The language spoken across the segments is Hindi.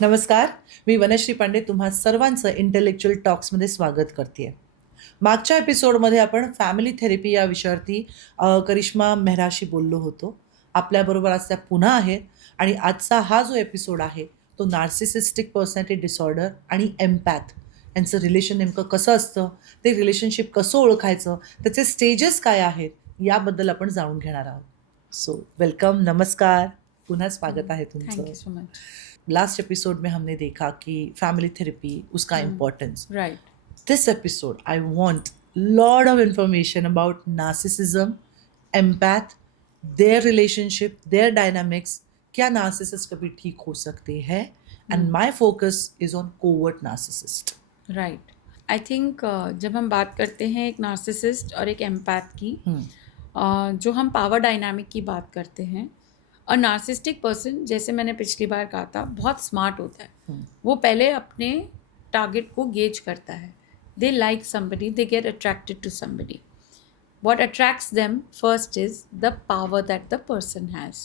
नमस्कार. मी वनश्री पांडे तुम्हा सर्वांचं इंटेलेक्च्युअल टॉक्समध्ये स्वागत करते. मागच्या एपिसोडमध्ये आपण फॅमिली थेरपी या विषयावरती करिश्मा मेहराशी बोललो होतो. आपल्याबरोबर आज त्या पुन्हा आहेत आणि आजचा हा जो एपिसोड आहे तो नार्सिसिस्टिक पर्सनॅलिटी डिसऑर्डर आणि एम्पॅथ यांचं रिलेशन नेमकं कसं असतं, ते रिलेशनशिप कसं ओळखायचं, त्याचे स्टेजेस काय आहेत याबद्दल आपण जाणून घेणार आहोत. सो वेलकम, नमस्कार, पुन्हा स्वागत आहे थैंक तुमचं. You so much. Last episode में हमने देखा कि फैमिली थेरेपी उसका importance. Right. This episode I want lot of information about narcissism, empath, their relationship, their dynamics. क्या नार्सिसिस्ट कभी ठीक हो सकते हैं? And my focus is on covert narcissist. Right. I think जब हम बात करते हैं एक नार्सिसिस्ट और एक एम्पैथ की, जो हम पावर डायनामिक की बात करते हैं, और नार्सिस्टिक पर्सन, जैसे मैंने पिछली बार कहा था, बहुत स्मार्ट होता है. वो पहले अपने टारगेट को गेज करता है. They like somebody, they get attracted to somebody. What attracts them first is the power that the person has,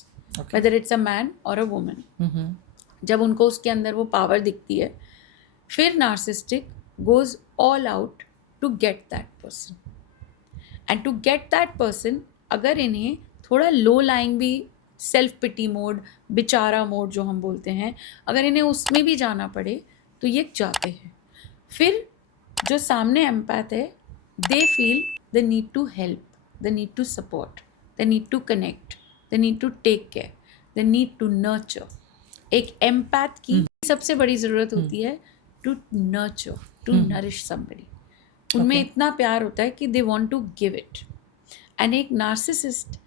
whether it's a man or a woman. जब उनको उसके अंदर वो पावर दिखती है, फिर narcissistic goes all out to get that person. And to get that person, अगर इन्हें थोड़ा लो लाइंग भी, सेल्फ पिटी मोड, बेचारा मोड जो हम बोलते हैं, अगर इन्हें उसमें भी जाना पड़े तो ये जाते हैं. फिर जो सामने एम्पैथ है, they feel the need to help, the need to support, the need to connect, the need to take care, the need to nurture. एक एम्पैथ की सबसे बड़ी ज़रूरत होती है to nurture, to nourish somebody. उनमें Okay. इतना प्यार होता है कि they want to give it. And एक नार्सिसिस्ट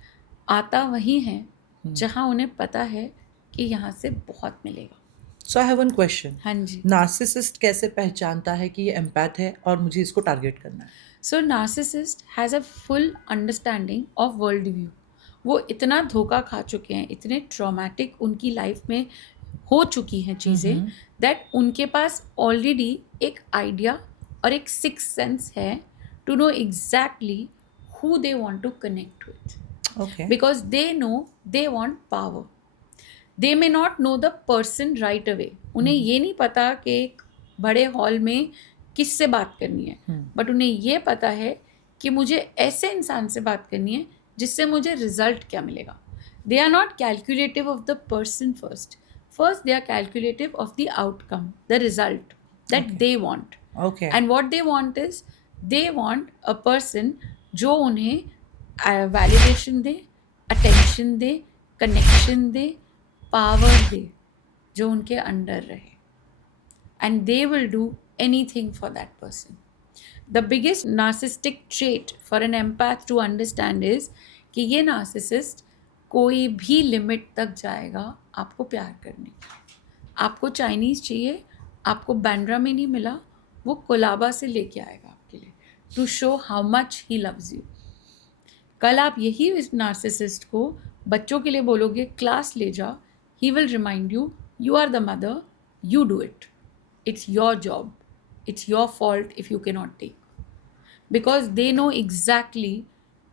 आता वही है जहाँ उन्हें पता है कि यहाँ से बहुत मिलेगा. सो आई हैव वन क्वेश्चन. हाँ जी. नार्सिसिस्ट कैसे पहचानता है कि ये एम्पैथ है और मुझे इसको टारगेट करना है? So narcissist has a full understanding of world view. वो इतना धोखा खा चुके हैं, इतने ट्रॉमेटिक उनकी लाइफ में हो चुकी हैं चीज़ें, दैट उनके पास ऑलरेडी एक आइडिया और एक सिक्स सेंस है to know exactly who they want to connect with, Okay. because they know they want power. They may not know the person right away. उन्हें ये नहीं पता कि एक बड़े हॉल में किससे बात करनी है, बट उन्हें ये पता है कि मुझे ऐसे इंसान से बात करनी है जिससे मुझे रिजल्ट क्या मिलेगा. They are not calculative of the person first they are calculative of the outcome, the result that they want. Okay. And what they want is, they want a person जो उन्हें वैलिडेशन दे, अटेंशन दे, कनेक्शन दे, पावर दे, जो उनके अंडर रहे. And they will do anything for that person. The biggest narcissistic trait for an empath to understand is कि ये नार्सिसिस्ट कोई भी लिमिट तक जाएगा आपको प्यार करने की. आपको चाइनीज़ चाहिए, आपको बैंड्रा में नहीं मिला, वो कोलाबा से लेके आएगा आपके लिए, to show how much he loves you. कल आप यही इस नार्सिसिस्ट को बच्चों के लिए बोलोगे क्लास ले जा, he will remind you, you are the mother, you do it, it's your job, it's your fault if you can not take. Because they know exactly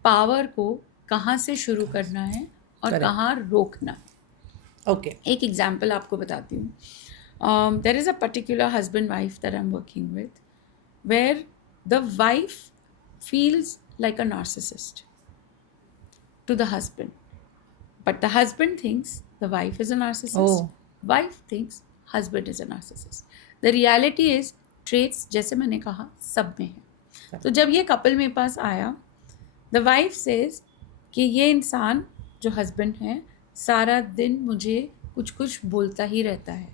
power को कहाँ से शुरू करना है और Correct. कहाँ रोकना है. Okay. एक एग्जाम्पल आपको बताती हूँ. There is a particular husband wife that I am working with, where the wife feels like a narcissist to the husband, but the husband thinks the wife is a narcissist. Oh. Wife thinks husband is a narcissist. The reality is traits, जैसे मैंने कहा, सब में है. तो जब ये कपल मेरे पास आया, the wife says कि ये इंसान जो हस्बैंड है सारा दिन मुझे कुछ कुछ बोलता ही रहता है,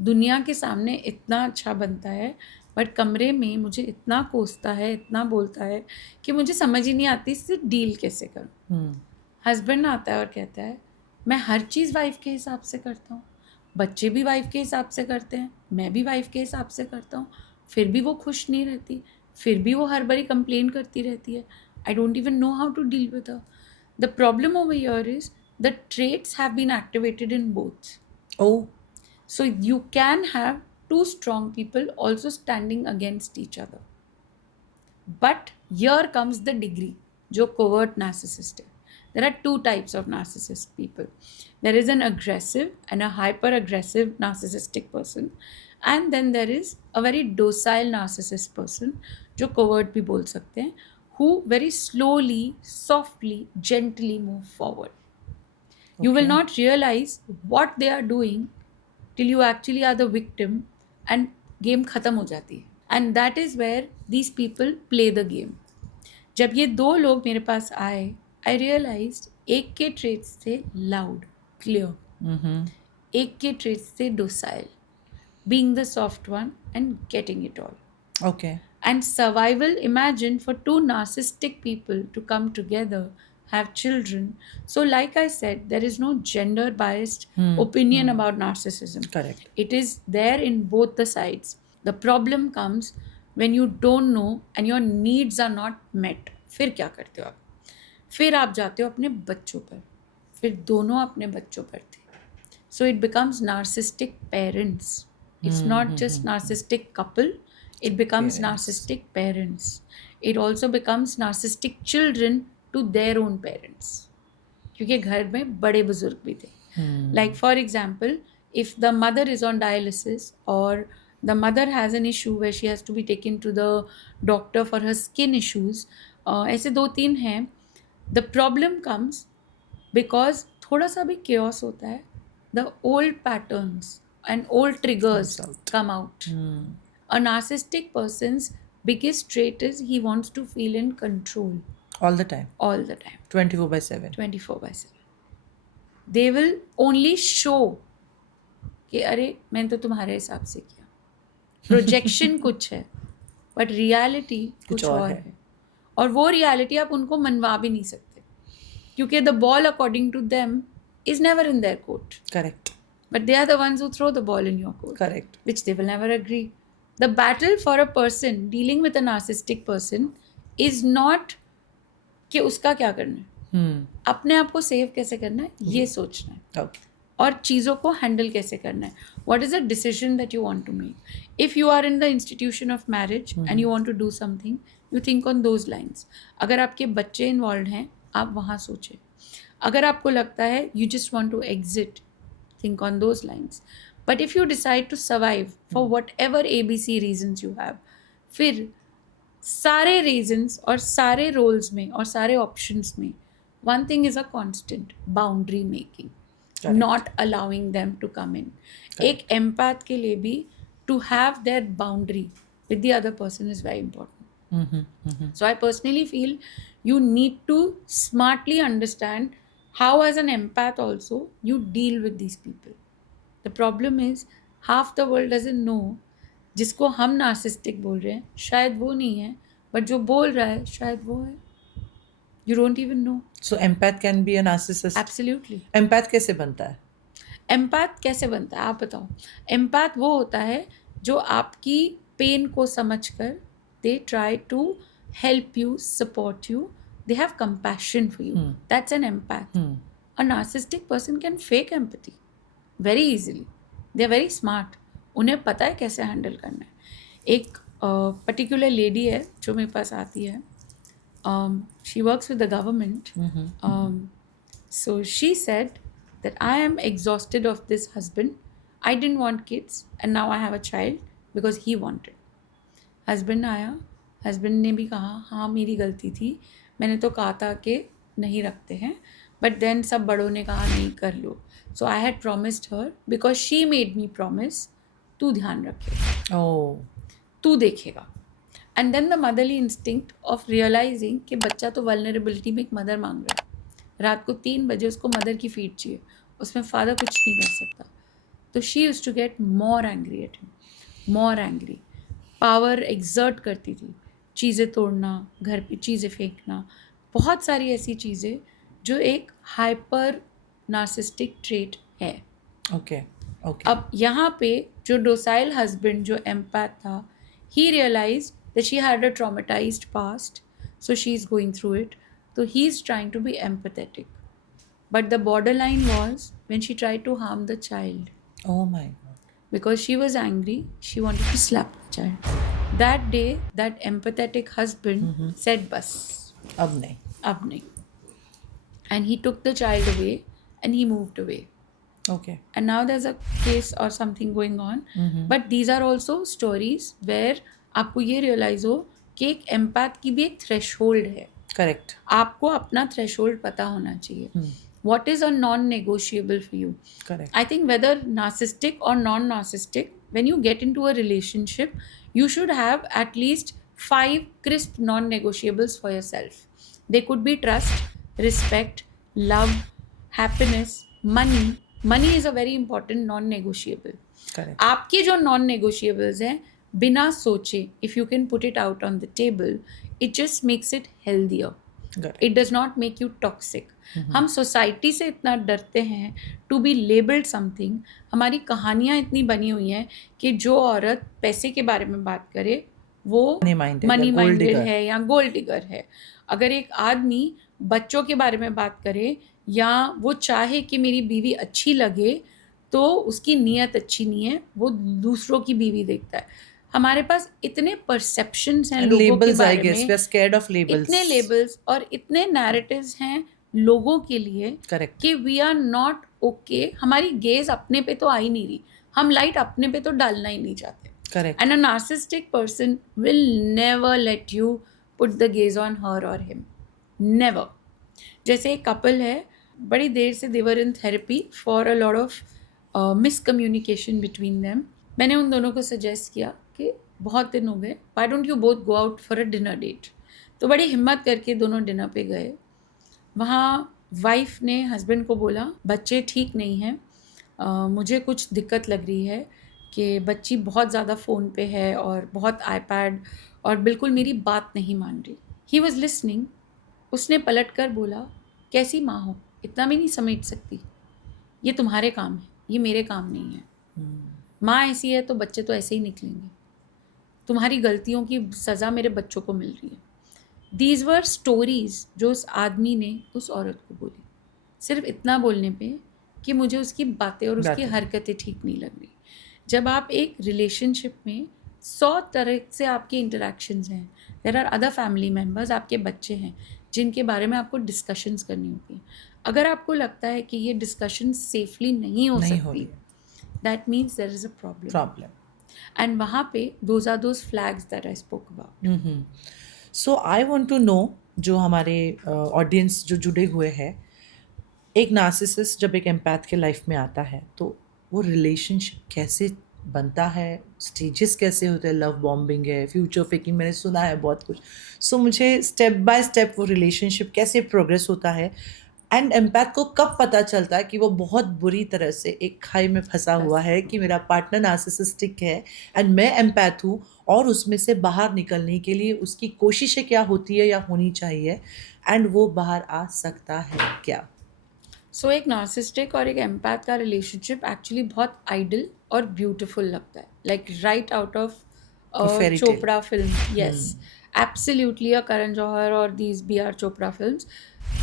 दुनिया के सामने इतना अच्छा बनता है, बट कमरे में मुझे इतना कोसता है, इतना बोलता है कि मुझे समझ ही नहीं आती इससे डील कैसे करूं. हस्बैंड आता है और कहता है मैं हर चीज़ वाइफ के हिसाब से करता हूँ, बच्चे भी वाइफ के हिसाब से करते हैं, मैं भी वाइफ के हिसाब से करता हूँ, फिर भी वो खुश नहीं रहती, फिर भी वो हर बारी कंप्लेन करती रहती है. I don't even know how to deal with her. The problem over here is the traits have been activated in both. Oh. So you can have two strong people also standing against each other. But here comes the degree, जो covert narcissist है. there are two types of narcissist people. There is an aggressive and a hyper aggressive narcissistic person, and then there is a very docile narcissist person, जो covert भी बोल सकते हैं, who very slowly, softly, gently move forward. You will Okay. not realize what they are doing till you actually are the victim and game खत्म हो जाती है. And that is where these people play the game. जब ये दो लोग मेरे पास आए, I realized एक के traits थे loud, clear. एक के traits थे docile, being the soft one and getting it all. Okay. And survival, imagine for two narcissistic people to come together, have children. So like I said, there is no gender biased opinion about narcissism. Correct. It is there in both the sides. The problem comes when you don't know and your needs are not met. फिर क्या करते हो आप? फिर आप जाते हो अपने बच्चों पर, फिर दोनों अपने बच्चों पर थे. So it becomes narcissistic parents. It's not just narcissistic couple. It becomes narcissistic parents. It also becomes narcissistic children to their own parents. क्योंकि घर में बड़े बुजुर्ग भी थे. Like for example, if the mother is on dialysis or the mother has an issue where she has to be taken to the doctor for her skin issues, ऐसे 2-3 हैं. The problem comes because थोड़ा सा भी chaos होता है. The old patterns and old triggers come out. A narcissistic person's biggest trait is he wants to feel in control All the time. all the time, 24/7. 24/7. They will only show कि अरे मैंने तो तुम्हारे हिसाब से किया. प्रोजेक्शन कुछ है बट रियलिटी कुछ और है. और वो रियलिटी आप उनको मनवा भी नहीं सकते क्योंकि the ball according to them is never in their court. Correct. But they are the ones who throw the ball in your court. Correct. Which they will never agree. The battle for a person dealing with a narcissistic person is not कि उसका क्या करना है, अपने आप को सेव कैसे करना है ये सोचना है, Okay. और चीज़ों को हैंडल कैसे करना है. What is the decision that you want to make? If you are in the institution of marriage and you want to do something, you think on those lines. अगर आपके बच्चे इन्वॉल्व हैं आप वहाँ सोचें. अगर आपको लगता है you just want to exit, think on those lines. But if you decide to survive for whatever ABC reasons you have, फिर सारे reasons और सारे roles में और सारे options में one thing is a constant, boundary making. Correct. Not allowing them to come in. एक empath के लिए भी to have their boundary with the other person is very important. So I personally feel you need to smartly understand how as an empath also you deal with these people. The problem is half the world doesn't know. जिसको हम नार्सिस्टिक बोल रहे हैं शायद वो नहीं है, बट जो बोल रहा है शायद वो है. You don't even know. So empath can be a narcissist. Absolutely. Empath कैसे बनता है? एम्पैथ कैसे बनता है आप बताओ. एम्पैथ वो होता है जो आपकी पेन को समझकर they try to help you, support you, they have compassion for you. That's an empath. A narcissistic person can fake empathy very easily. They are very smart. उन्हें पता है कैसे हैंडल करना है. एक पर्टिकुलर लेडी है जो मेरे पास आती है. She works with the government. So she said that I am exhausted of this husband. I didn't want kids and now I have a child because he wanted. Husband आया, हस्बैंड ने भी कहा हाँ मेरी गलती थी, मैंने तो कहा था कि नहीं रखते हैं, बट देन सब बड़ों ने कहा नहीं कर लो. So I had promised her because she made me promise तू ध्यान रखे, Oh. तू देखेगा. And then the motherly instinct of realising कि बच्चा तो वल्नरेबिलिटी में एक मदर मांग रहा है. रात को 3 बजे उसको मदर की फीड चाहिए, उसमें फादर कुछ नहीं कर सकता. तो she used to get more angry at him, more angry. Power exert करती थी, चीज़ें तोड़ना, घर पे चीज़ें फेंकना, बहुत सारी ऐसी चीज़ें जो एक हाइपर नार्सिस्टिक ट्रेट है. Okay. Okay. अब यहाँ पे जो डोसाइल हस्बैंड जो एम्पैथ था, he realise that she had a traumatised past, so she is going through it. So he's trying to be empathetic. But the borderline was when she tried to harm the child. Oh my God. Because she was angry, she wanted to slap the child. That day, that empathetic husband said, "Bas, अब नहीं. ab nahi." and he took the child away and he moved away. Okay. And now there's a case or something going on. But these are also stories where आपको ये रियलाइज हो कि एक एम्पैथ की भी एक थ्रेशोल्ड है. Correct. आपको अपना थ्रेशोल्ड पता होना चाहिए. What is a non-negotiable for you? Correct. I think whether narcissistic or non-narcissistic, when you get into a relationship, you should have at least 5 crisp non-negotiables for yourself. They could be trust, respect, love, happiness, money. Money is a very important non-negotiable. Correct. आपके जो non-negotiables हैं, बिना सोचे, if you can put it out on the table, it just makes it healthier. Correct. It does not make you toxic. हम सोसाइटी से इतना डरते हैं टू बी लेबल्ड समथिंग. हमारी कहानियाँ इतनी बनी हुई हैं कि जो औरत पैसे के बारे में बात करे वो Money-minded मनी या gold माइंडेड digger. है या गोल्ड डिगर है. अगर एक आदमी बच्चों के बारे में बात करे या वो चाहे कि मेरी बीवी अच्छी लगे तो उसकी नीयत अच्छी नहीं है, वो दूसरों की बीवी देखता है. हमारे पास इतने परसेप्शंस हैं And लोगों के labels, I बारे guess. में, We are scared of labels. इतने लेबल्स और इतने नैरेटिव्स हैं लोगों के लिए Correct. कि वी आर नॉट ओके. हमारी गेज अपने पे तो आ ही नहीं रही, हम लाइट अपने पे तो डालना ही नहीं चाहते. Correct. And a narcissistic person will never let you put the gaze on her or him. Never. जैसे एक कपल है, बड़ी देर से they were in therapy for a lot of miscommunication between them. मैंने उन दोनों को सजेस्ट किया कि बहुत दिन हो गए, why don't you both go out for a dinner date. तो बड़ी हिम्मत करके दोनों डिनर पे गए. वहाँ वाइफ ने हस्बैंड को बोला बच्चे ठीक नहीं हैं, मुझे कुछ दिक्कत लग रही है कि बच्ची बहुत ज़्यादा फ़ोन पे है और बहुत आईपैड और बिल्कुल मेरी बात नहीं मान रही. He was listening. उसने पलट कर बोला कैसी माँ हो, इतना भी नहीं समझ सकती, ये तुम्हारे काम है, ये मेरे काम नहीं है. माँ ऐसी है तो बच्चे तो ऐसे ही निकलेंगे, तुम्हारी गलतियों की सज़ा मेरे बच्चों को मिल रही है. दीज वर स्टोरीज जो उस आदमी ने उस औरत को बोली, सिर्फ इतना बोलने पे कि मुझे उसकी बातें और उसकी हरकतें ठीक नहीं लग रही. जब आप एक रिलेशनशिप में 100 तरह से आपके इंटरेक्शंस हैं, there are other family members, आपके बच्चे हैं जिनके बारे में आपको डिस्कशंस करनी होती हैं. अगर आपको लगता है कि ये डिस्कशन सेफली नहीं हो सकती, that means there is a problem. And वहाँ पे those are those flags that I spoke about. So I want to know, जो हमारे ऑडियंस जो जुड़े हुए हैं, एक नार्सिसिस्ट जब एक एम्पैथ के लाइफ में आता है तो वो रिलेशनशिप कैसे बनता है, स्टेजेस कैसे होते हैं, लव बॉम्बिंग है, फ्यूचर फेकिंग, मैंने सुना है बहुत कुछ. सो मुझे स्टेप बाय स्टेप वो रिलेशनशिप कैसे प्रोग्रेस होता है, एंड एम्पैथ को कब पता चलता है कि वो बहुत बुरी तरह से एक खाई में फंसा हुआ है कि मेरा पार्टनर नार्सिसिस्टिक है एंड मैं एम्पैथ हूँ, और उसमें से बाहर निकलने के लिए उसकी कोशिशें क्या होती है या होनी चाहिए, एंड वो बाहर आ सकता है क्या. सो एक नार्सिस्टिक और एक एम्पैथ का रिलेशनशिप एक्चुअली बहुत आइडल और ब्यूटीफुल लगता है, like right out of fairy tale. Chopra film. Yes, absolutely a Karan Johar और these BR Chopra films.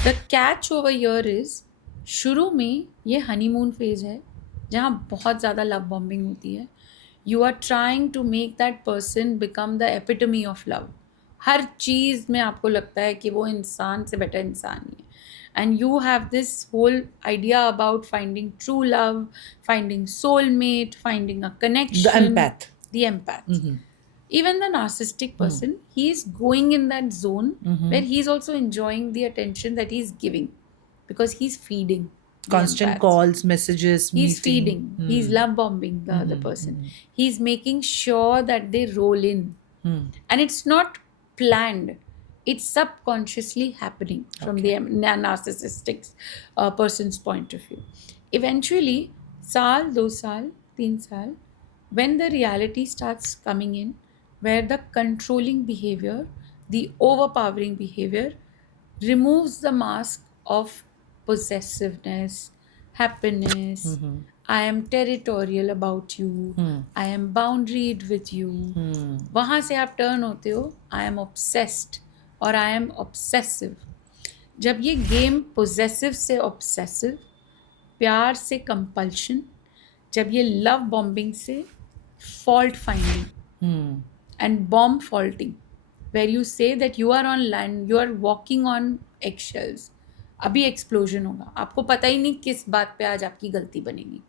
The catch over here is, शुरू में ये हनीमून फेज है जहाँ बहुत ज़्यादा लव बॉम्बिंग होती है. You are trying to make that person become the epitome of love. हर चीज़ में आपको लगता है कि वो इंसान से बेटर इंसान ही है. And you have this whole idea about finding true love, finding soulmate, finding a connection. The empath. The empath. Even the narcissistic person, he is going in that zone where he's also enjoying the attention that he's giving because he's feeding. the Constant empath. calls, messages, He's meeting. feeding. He's love bombing the other person. He's making sure that they roll in. And it's not planned. It's subconsciously happening from the narcissistic person's point of view. Eventually, साल 2 साल 3 साल, when the reality starts coming in, where the controlling behavior, the overpowering behavior removes the mask of possessiveness, happiness, I am territorial about you, I am boundaried with you. वहाँ से आप टर्न होते हो I am obsessed और आई एम ऑब्सेसिव. जब ये गेम पोजेसिव से ऑब्सेसिव, प्यार से कंपल्शन, जब ये लव बॉम्बिंग से fault finding and bomb faulting, where you say that you are on land, you are walking on eggshells, अभी एक्सप्लोजन होगा, आपको पता ही नहीं किस बात पे आज आपकी गलती बनेगी.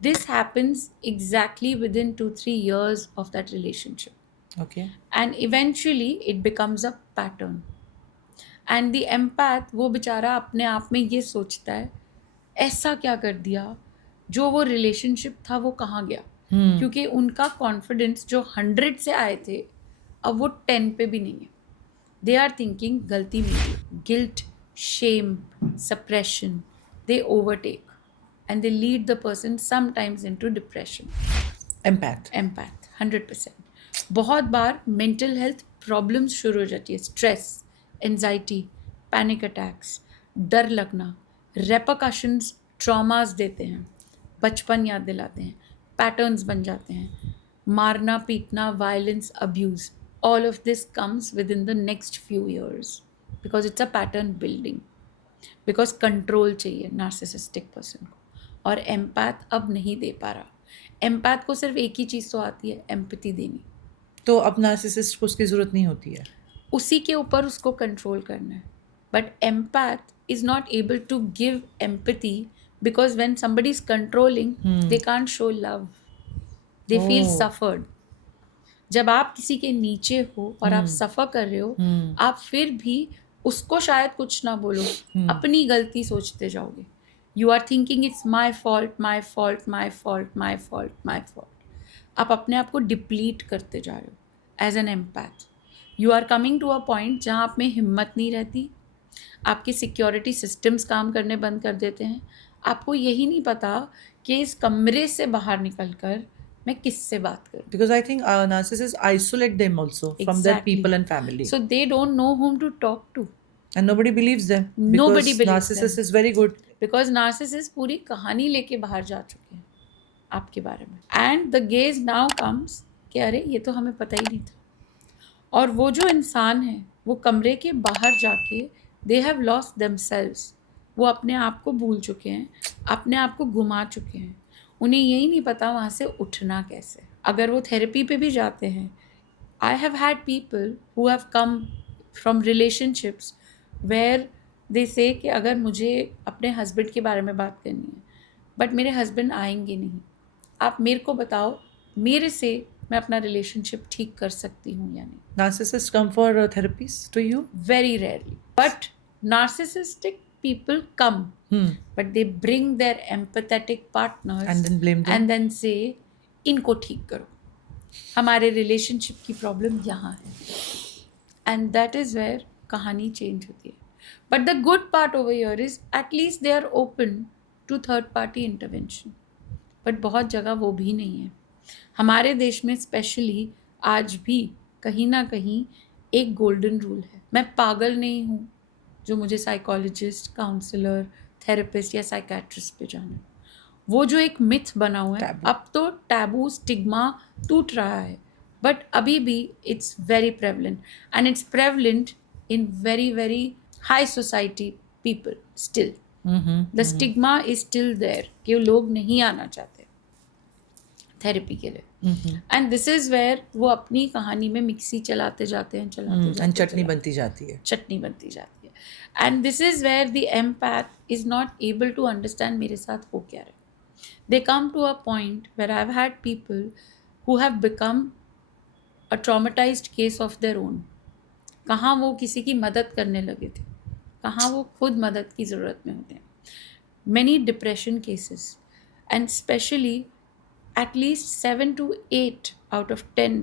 This happens exactly within 2-3 years of that relationship. Okay. And eventually it becomes a pattern. And the empath, वो बेचारा अपने आप में ये सोचता है, ऐसा क्या कर दिया, जो वो रिलेशनशिप था वो कहाँ गया. क्योंकि उनका कॉन्फिडेंस जो 100 से आए थे अब वो 10 पे भी नहीं है. दे आर थिंकिंग गलती मेरी, guilt, shame, suppression, they overtake and they lead the person sometimes into depression. Empath. 100%. बहुत बार मेंटल हेल्थ प्रॉब्लम्स शुरू हो जाती है, स्ट्रेस, एंजाइटी, पैनिक अटैक्स, डर लगना, रेपरकशंस, ट्रॉमास देते हैं, बचपन याद दिलाते हैं, पैटर्न्स बन जाते हैं, मारना पीटना, violence, abuse, all of this comes within the next few years because it's a pattern building. Because control चाहिए नार्सिसिस्टिक पर्सन को, और एम्पैथ अब नहीं दे पा रहा. एम्पैथ को सिर्फ एक ही चीज़ तो आती है, एम्पैथी देनी. तो अब नार्सिसिस्ट को उसकी ज़रूरत नहीं होती है. उसी के ऊपर उसको कंट्रोल करना है. But empath is not able to give empathy because when somebody is controlling they can't show love, they feel suffered. जब आप किसी के नीचे हो और आप सफ़र कर रहे हो, आप फिर भी उसको शायद कुछ ना बोलो, अपनी गलती सोचते जाओगे. You are thinking it's my fault, my fault, my fault, my fault, my fault. आप अपने आप को डिप्लीट करते जा रहे हो as an empath. You are coming to a point जहाँ आप में हिम्मत नहीं रहती, आपके सिक्योरिटी सिस्टम्स काम करने बंद कर देते हैं. आपको यही नहीं पता कि इस कमरे से बाहर निकल कर मैं किससे बात करूं. Because I think narcissists isolate them also from their Exactly. people and family. So they don't know whom to talk to. And nobody believes them. Nobody Because believes narcissist them. is very good. Because narcissists पूरी कहानी लेके बाहर जा चुके हैं आपके बारे में. And the gaze now comes कि अरे ये तो हमें पता ही नहीं था. और वो जो इंसान है वो कमरे के बाहर जाके they have lost themselves. वो अपने आप को भूल चुके हैं, अपने आप को घुमा चुके हैं. उन्हें यही नहीं पता वहाँ से उठना कैसे. अगर वो थेरेपी पे भी जाते हैं, I have had people who have come from relationships where they say कि अगर मुझे अपने हस्बैंड के बारे में बात करनी है बट मेरे हस्बैंड आएंगे नहीं, आप मेरे को बताओ मेरे से मैं अपना रिलेशनशिप ठीक कर सकती हूँ या नहीं. Narcissists come for therapies to you? Very rarely. But narcissistic people come, but they bring their empathetic partners And then blame them. and then say इनको ठीक करो, हमारे रिलेशनशिप की प्रॉब्लम यहाँ है. एंड दैट इज़ वेयर कहानी चेंज होती है. But the good part over here is at least they are open to third party intervention. But बहुत जगह वो भी नहीं है. हमारे देश में स्पेशली आज भी कहीं ना कहीं एक गोल्डन रूल है, मैं पागल नहीं हूँ जो मुझे साइकोलॉजिस्ट, काउंसलर, थेरेपिस्ट या साइकेट्रिस्ट पे जाना है. वो जो एक मिथ बना हुआ है, Taboo. अब तो टैबू, स्टिग्मा टूट रहा है, बट अभी भी it's very prevalent and it's prevalent in very very high society people still. The stigma is still there कि लोग नहीं आना चाहते थेरेपी के लिए. एंड दिस इज वेयर वो अपनी कहानी में मिक्सी चलाते जाते हैं, And चटनी बनती जाती है. चटनी बनती जाती है. And this is where the empath is not able to understand मेरे साथ हो क्या रहा है. They come to a point where I've had people who have become a traumatized case of their own. कहाँ वो किसी की मदद करने लगे थे, कहाँ वो खुद मदद की ज़रूरत में होते हैं. Many depression cases, and especially at least 7 to 8 out of 10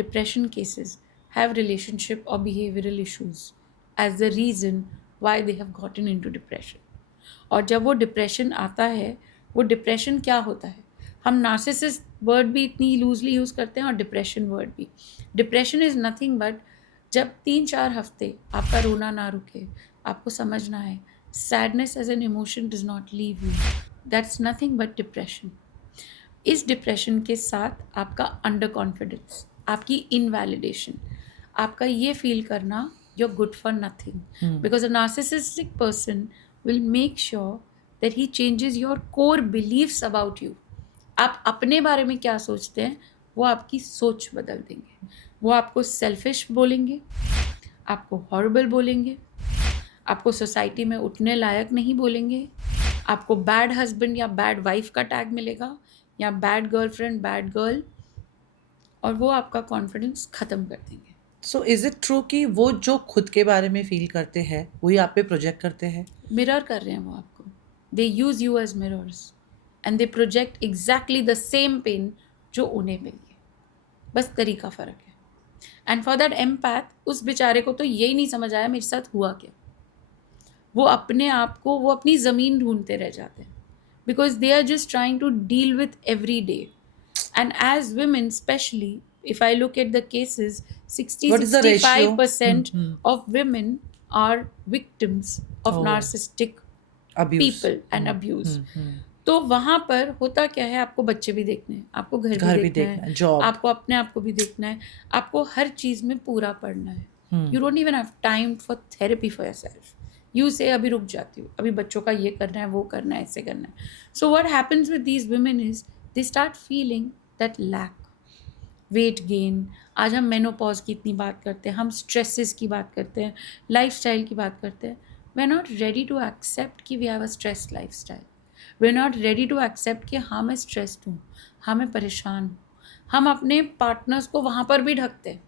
depression cases have relationship or behavioral issues as the reason why they have gotten into depression. और जब वो डिप्रेशन आता है, वो डिप्रेशन क्या होता है, हम नार्सिसिस्ट वर्ड भी इतनी लूजली यूज़ करते हैं और डिप्रेशन वर्ड भी. डिप्रेशन इज़ नथिंग बट जब 3-4 हफ्ते आपका रोना ना रुके, आपको समझना है sadness as an emotion does not leave you, that's nothing but depression. इस डिप्रेशन के साथ आपका अंडर कॉन्फिडेंस, आपकी इनवैलिडेशन, आपका ये फील करना you are good for nothing, because a narcissistic person will make sure that he changes your core beliefs about you. आप अपने बारे में क्या सोचते हैं वो आपकी सोच बदल देंगे. वो आपको सेल्फिश बोलेंगे, आपको हॉरिबल बोलेंगे, आपको सोसाइटी में उठने लायक नहीं बोलेंगे, आपको बैड हस्बैंड या बैड वाइफ का टैग मिलेगा, या बैड गर्लफ्रेंड, बैड गर्ल, और वो आपका कॉन्फिडेंस ख़त्म कर देंगे। सो इज इट ट्रू कि वो जो खुद के बारे में फील करते हैं वही आप पे प्रोजेक्ट करते हैं? मिरर कर रहे हैं वो आपको। They use you as mirrors and they project exactly the same pain जो उन्हें मिली है, बस तरीका फ़र्क है। एंड फॉर दैट एम्पैथ, उस बेचारे को तो यही नहीं समझ आया मेरे साथ हुआ क्या। वो अपने आप को, वो अपनी ज़मीन ढूंढते रह जाते हैं, because they are just trying to deal with every day. And as women especially, if I look at the cases, 60 What is the ratio? 65% Hmm. of women are victims of Oh. narcissistic Abuse. people and abuse. Hmm. तो वहाँ पर होता क्या है, आपको बच्चे भी देखने हैं, आपको घर भी देखना है, जॉब, आपको अपने आप को भी देखना है, आपको हर चीज़ में पूरा पड़ना है। Hmm. You don't even have time for therapy for yourself. You से अभी रुक जाती हूँ, अभी बच्चों का ये करना है, वो करना है, ऐसे करना है। So what happens with these women is they start feeling that lack, weight gain. आज हम मेनोपॉज की इतनी बात करते हैं, हम स्ट्रेसेस की बात करते हैं, लाइफस्टाइल की बात करते हैं। We are not ready to accept कि we have a stress lifestyle. We are not ready to accept कि हाँ मैं स्ट्रेस्ड हूँ, हाँ मैं परेशान हूँ। हम अपने पार्टनर्स को वहाँ पर भी ढकते हैं,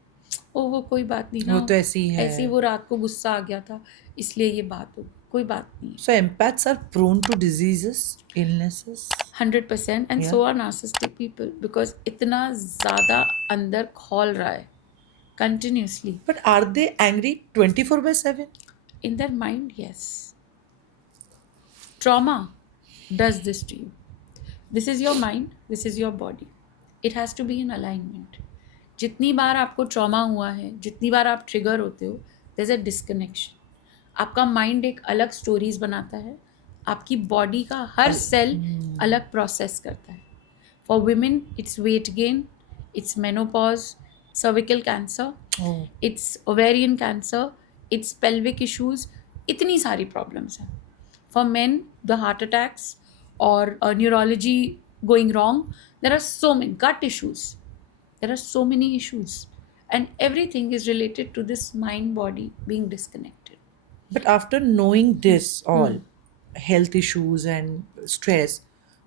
ओ वो कोई बात नहीं ना, वो तो ऐसी ही है। ऐसी वो रात को गुस्सा आ गया था इसलिए ये बात हो, कोई बात नहीं है। So empaths are prone to diseases, illnesses. 100%, and so are narcissistic people, because इतना ज़्यादा अंदर खोल रहा है continuously But are they angry 24/7? in their mind. Yes, trauma does this to you. This is your mind, this is your body, it has to be in alignment. जितनी बार आपको ट्रॉमा हुआ है, जितनी बार आप ट्रिगर होते हो, देयर इज अ डिस्कनेक्शन। आपका माइंड एक अलग स्टोरीज बनाता है, आपकी बॉडी का हर सेल अलग प्रोसेस करता है। For women it's weight gain, it's menopause, cervical cancer, Oh. It's ovarian cancer, it's pelvic issues, इतनी सारी प्रॉब्लम्स हैं। For men the heart attacks और neurology going wrong, there are so many gut issues, there are so many issues, and everything is related to this mind body being disconnected. But after knowing this all, health issues and stress,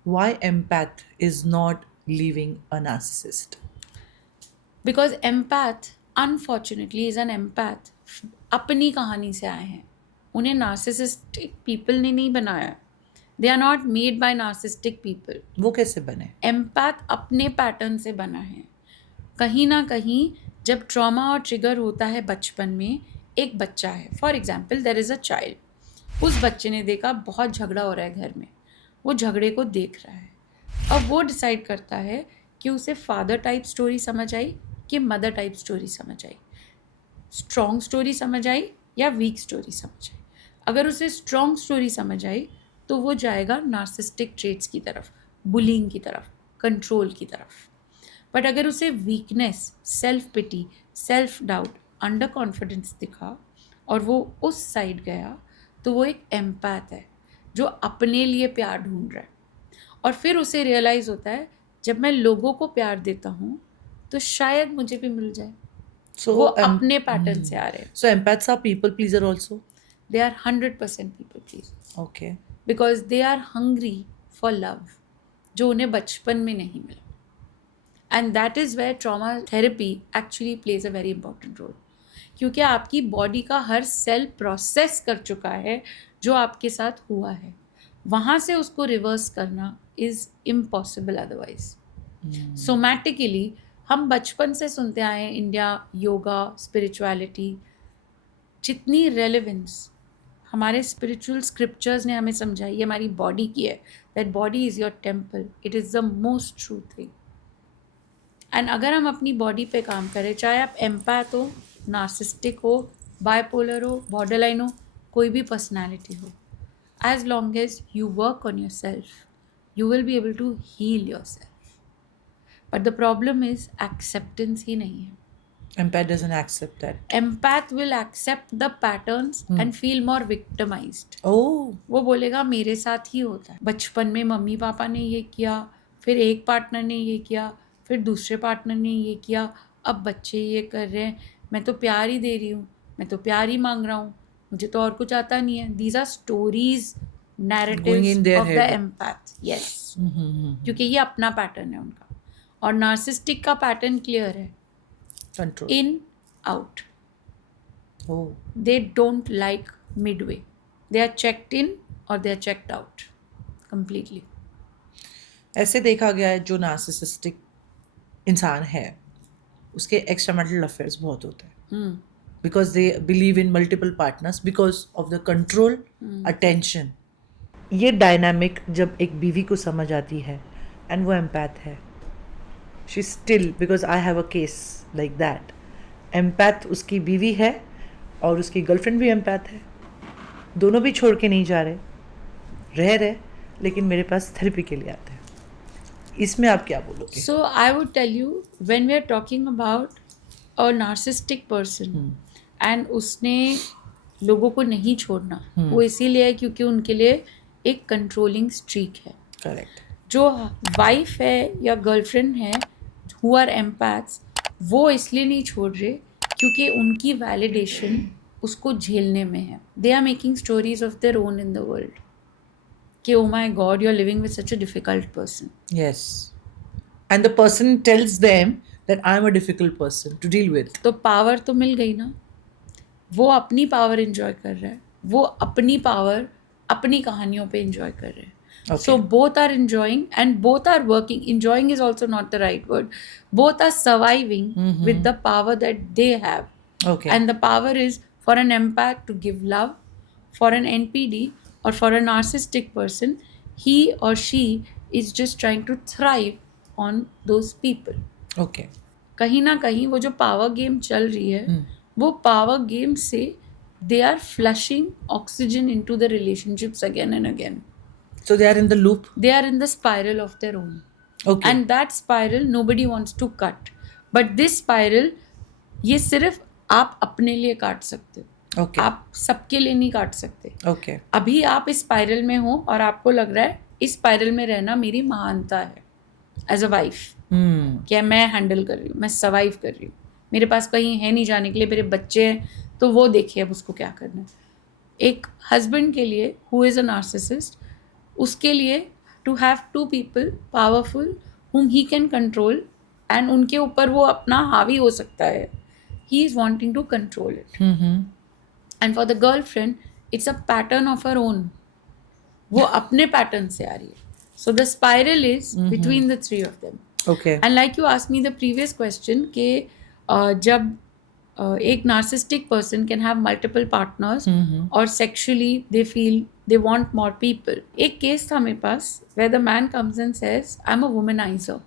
why empath is not leaving a narcissist? Because empath, unfortunately, is an empath अपनी कहानी से आए हैं, उन्हें narcissistic people ने नहीं बनाया। They are not made by narcissistic people. वो कैसे बने? empath अपने पैटर्न से बना है। कहीं ना कहीं जब ट्रॉमा और ट्रिगर होता है बचपन में, एक बच्चा है, for example there is a child, उस बच्चे ने देखा बहुत झगड़ा हो रहा है घर में, वो झगड़े को देख रहा है, अब वो डिसाइड करता है कि उसे फादर टाइप स्टोरी समझ आई कि मदर टाइप स्टोरी समझ आई, स्ट्रॉन्ग स्टोरी समझ आई या वीक स्टोरी समझ आई। अगर उसे स्ट्रॉन्ग स्टोरी समझ आई तो वो जाएगा नार्सिसिस्टिक ट्रेट्स की तरफ, बुलिंग की तरफ, कंट्रोल की तरफ। बट अगर उसे weakness, self pity, self doubt, under confidence दिखा और वो उस साइड गया, तो वो एक एम्पैथ है जो अपने लिए प्यार ढूंढ रहा है। और फिर उसे रियलाइज़ होता है जब मैं लोगों को प्यार देता हूँ तो शायद मुझे भी मिल जाए। So वो अपने पैटर्न से आ रहे हैं। So empaths are people pleaser also? They are 100% people please, Okay. Because they are hungry for love, जो उन्हें बचपन में नहीं मिला। And that is where trauma therapy actually plays a very important role, क्योंकि आपकी बॉडी का हर सेल प्रोसेस कर चुका है जो आपके साथ हुआ है, वहाँ से उसको रिवर्स करना इज़ इम्पॉसिबल अदरवाइज। सोमैटिकली हम बचपन से सुनते आए हैं इंडिया, योगा, स्पिरिचुअलिटी, जितनी रेलेवेंस हमारे स्पिरिचुअल स्क्रिप्चर्स ने हमें समझाई, ये हमारी बॉडी की है, that body is your temple, it is the most true thing. And अगर हम अपनी बॉडी पे काम करें, चाहे आप एम्पैथ हो, नार्सिसिस्टिक हो, बायपोलर हो, बॉर्डरलाइन हो, कोई भी पर्सनैलिटी हो, as long as you work on your self, you will be able to heal your self. But the problem is acceptance ही नहीं है। Empath doesn't accept that. Empath will accept the patterns and feel more victimised. Oh. वो बोलेगा मेरे साथ ही होता है, बचपन में मम्मी पापा ने ये किया, फिर एक पार्टनर ने ये किया, फिर दूसरे पार्टनर ने ये किया, अब बच्चे ये कर रहे हैं, मैं तो प्यार ही दे रही हूँ, मैं तो प्यार ही मांग रहा हूँ, मुझे तो और कुछ आता नहीं है. These are stories, Going narratives in their of the head. empath. Yes. क्योंकि ये अपना पैटर्न है उनका. और नार्सिसिस्टिक का पैटर्न क्लियर है. Control. In, out. Oh. They don't like midway. They are checked in or they are checked out completely. ऐसे देखा गया है जो नार्सिसिस्टिक इंसान है उसके एक्स्ट्रामैरिटल अफेयर्स बहुत होते हैं because they believe in multiple partners because of the control attention. ये डायनामिक जब एक बीवी को समझ आती है एंड वो एम्पैथ है, she still, because I have a case like that, empath उसकी बीवी है और उसकी गर्लफ्रेंड भी एम्पैथ है, दोनों भी छोड़ के नहीं जा रहे, रह रहे, लेकिन मेरे पास थेरेपी के लिए आते हैं. इसमें आप क्या बोलोगे? So I would tell you, when we are talking about a narcissistic person and उसने लोगों को नहीं छोड़ना, वो इसीलिए है क्योंकि उनके लिए एक कंट्रोलिंग स्ट्रीक है. करेक्ट. जो वाइफ है या गर्लफ्रेंड है who are empaths, वो इसलिए नहीं छोड़ रहे क्योंकि उनकी वैलिडेशन उसको झेलने में है. They are making stories of their own in the world कि oh my god, you're living with such a difficult person. Yes. And the person tells them that I'm a difficult person to deal with. तो पावर तो मिल गई ना, वो अपनी पावर एंजॉय कर रहा है, वो अपनी पावर अपनी कहानियों पे एंजॉय कर रहे हैं. Okay. So both are enjoying and both are working. Enjoying is also not the right word. Both are surviving with the power that they have. Okay. And the power is for an empath to give love, for an NPD or for a narcissistic person, he or she is just trying to thrive on those people. Okay. कहीं ना कहीं वो जो पावर गेम चल रही है, वो पावर गेम से they are flushing oxygen into the relationships again and again. So they are in the loop. They are in the spiral of their own. Okay. And that spiral nobody wants to cut. But this spiral, ये सिर्फ आप अपने लिए काट सकते हो. Okay. आप सबके लिए नहीं काट सकते. Okay. अभी आप इस स्पाइरल में हो और आपको लग रहा है इस स्पाइरल में रहना मेरी महानता है एज अ वाइफ. क्या मैं हैंडल कर रही हूँ, मैं सर्वाइव कर रही हूँ, मेरे पास कहीं है नहीं जाने के लिए, मेरे बच्चे हैं तो वो देखिए अब उसको क्या करना है. एक हस्बैंड के लिए हु इज़ अ नार्सिसिस्ट, उसके लिए to have two people powerful whom he can control and उनके ऊपर वो अपना हावी हो सकता है. He is wanting to control it. And for the girlfriend, it's a pattern of her own. वो अपने पैटर्न से आ रही है. So the spiral is between the three of them. Okay. And like you asked me the previous question कि जब एक narcissistic person can have multiple partners और sexually they feel they want more people. एक केस था मेरे पास where the man comes and says, I'm a womanizer.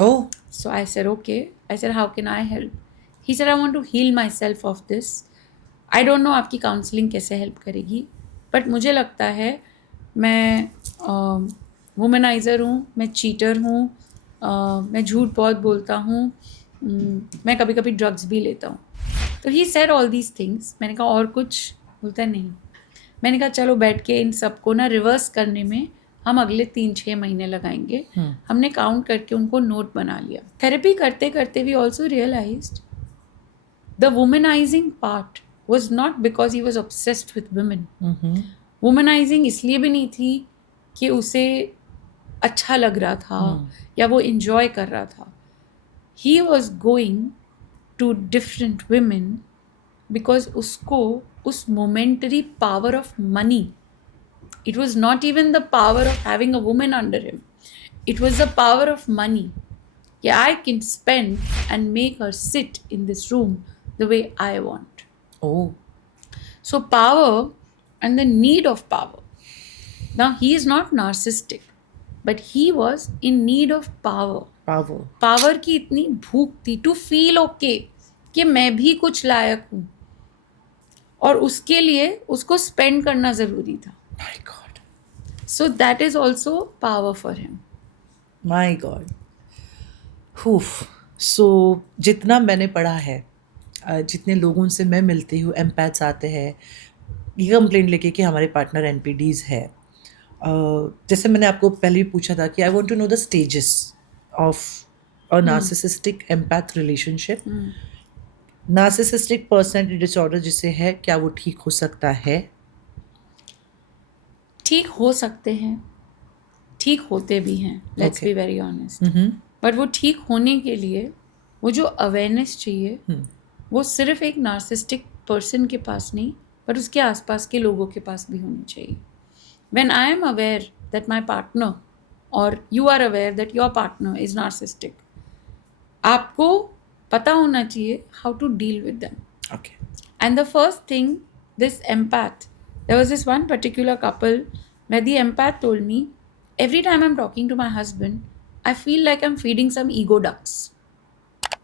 Oh. So I said, okay. I said, how can I help? He said, I want to heal myself of this. I don't know आपकी काउंसलिंग कैसे हेल्प करेगी, बट मुझे लगता है मैं वुमनाइज़र हूँ, मैं चीटर हूँ, मैं झूठ बहुत बोलता हूँ, मैं कभी कभी ड्रग्स भी लेता हूँ. तो he said all these things. मैंने कहा और कुछ? बोलता है नहीं. मैंने कहा चलो बैठ के इन सबको ना रिवर्स करने में हम अगले 3-6 महीने लगाएंगे. हमने काउंट करके उनको नोट बना लिया. थेरेपी करते करते we also realised the womanizing part was not because he was obsessed with women. Womanizing इसलिए भी नहीं थी कि उसे अच्छा लग रहा था या वो enjoy कर रहा था. He was going to different women because उसको उस momentary power of money, it was not even the power of having a woman under him, it was the power of money. Yeah, I can spend and make her sit in this room the way I want. Oh. So power and the need of power. Now he is not narcissistic, but he was in need of power. Power. Power की इतनी भूख थी to feel okay कि मैं भी कुछ लायक हूँ, और उसके लिए उसको spend करना ज़रूरी था. My God. So that is also power for him. My God. So जितना मैंने पढ़ा है, जितने लोगों से मैं मिलती हूँ, एम्पैथ्स आते हैं ये कंप्लेंट लेके कि हमारे पार्टनर एनपीडीज है. जैसे मैंने आपको पहले भी पूछा था कि I want to know the stages of a narcissistic empath relationship. Narcissistic personality disorder जिसे है, क्या वो ठीक हो सकता है? ठीक हो सकते हैं, ठीक होते भी हैं, let's Okay. Be very honest. Hmm but वो ठीक होने के लिए वो जो अवेयरनेस चाहिए हम्म, वो सिर्फ एक नार्सिस्टिक पर्सन के पास नहीं, पर उसके आसपास के लोगों के पास भी होनी चाहिए। When I am aware that my partner or you are aware that your partner is narcissistic, आपको पता होना चाहिए how to deal with them. okay. And the first thing, this empath, there was this one particular couple where the empath told me, every time I'm talking to my husband, I feel like I'm feeding some ego ducks.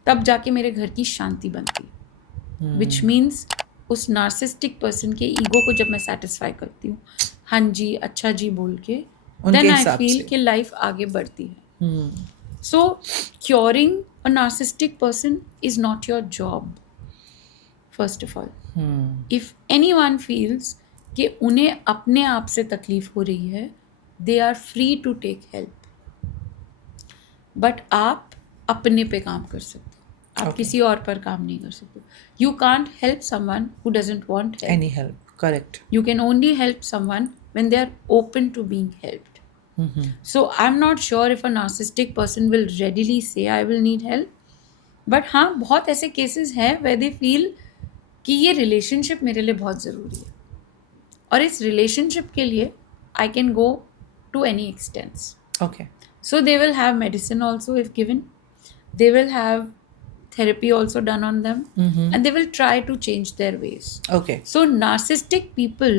तब जाके मेरे घर की शांति बनती है, विच मीन्स उस नार्सिस्टिक पर्सन के ईगो को जब मैं सेटिस्फाई करती हूँ, हाँ जी अच्छा जी बोल के, उनके देन आई हिसाब फील से। कि लाइफ आगे बढ़ती है। So curing a narcissistic person is not your job first of all. If anyone feels कि उन्हें अपने आप से तकलीफ हो रही है, they are free to take help, but आप अपने पे काम कर सकते हो, आप Okay. किसी और पर काम नहीं कर सकते। You can't help someone who doesn't want help. Any help? Correct. You can only help someone when they are open to being helped. So I'm not sure if a narcissistic person will readily say I will need help, but हाँ बहुत ऐसे cases हैं where they feel कि ये relationship मेरे लिए बहुत ज़रूरी है, और इस relationship के लिए I can go to any extents. Okay. So they will have medicine also if given, they will have therapy also done on them, and they will try to change their ways. Okay. So narcissistic people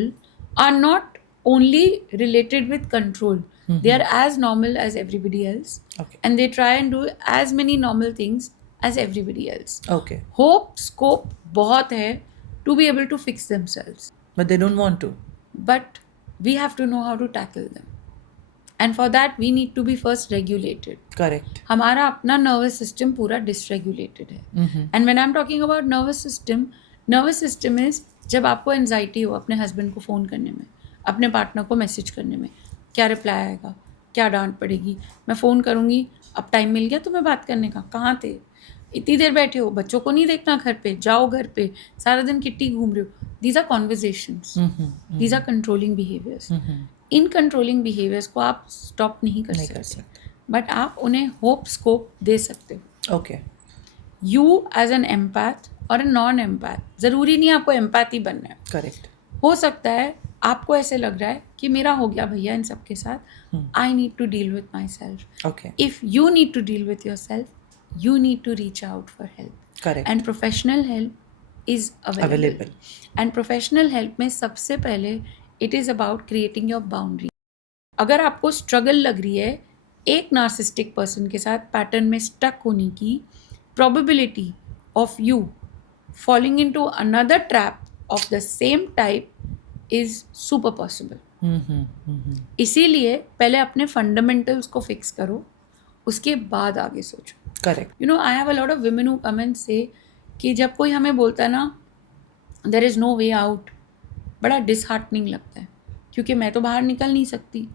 are not only related with control, they are as normal as everybody else, Okay. and they try and do as many normal things as everybody else. Okay. Hope scope बहुत है to be able to fix themselves, But they don't want to. but we have to know how to tackle them, and for that we need to be first regulated. Correct. हमारा अपना नर्वस सिस्टम पूरा डिसरेगुलेटेड है। And when I am talking about nervous system is जब आपको एनजाइटी हो अपने हस्बैंड को फ़ोन करने में, अपने पार्टनर को मैसेज करने में, क्या रिप्लाई आएगा, क्या डांट पड़ेगी, मैं फ़ोन करूँगी, अब टाइम मिल गया तुम्हें बात करने का, कहाँ थे, इतनी देर बैठे हो, बच्चों को नहीं देखना घर पे, जाओ घर पे, सारा दिन किट्टी घूम रहे हो। These are conversations, these are controlling behaviours. इन कंट्रोलिंग बिहेवियर्स को आप स्टॉप नहीं कर सकते, बट आप उन्हें होप स्कोप दे सकते हो। Okay. You as an empath और ए नॉन एम्पैथ, ज़रूरी नहीं आपको एम्पैथ ही बनना है। Correct. हो सकता है आपको ऐसे लग रहा है कि मेरा हो गया भैया इन सब के साथ, I need to deal with myself. Okay. If you need to deal with yourself, you need to reach out for help. Correct. And professional help is available. And professional help में सबसे पहले it is about creating your boundary. अगर आपको struggle लग रही है एक narcissistic person के साथ pattern में stuck होने की, probability of you falling into another trap of the same type is super possible. इसीलिए पहले अपने fundamentals को fix करो, उसके बाद आगे सोचो। Correct. You know, I have a lot of women who come and say कि जब कोई हमें बोलता है ना there is no way out, बड़ा disheartening लगता है क्योंकि मैं तो बाहर निकल नहीं सकती।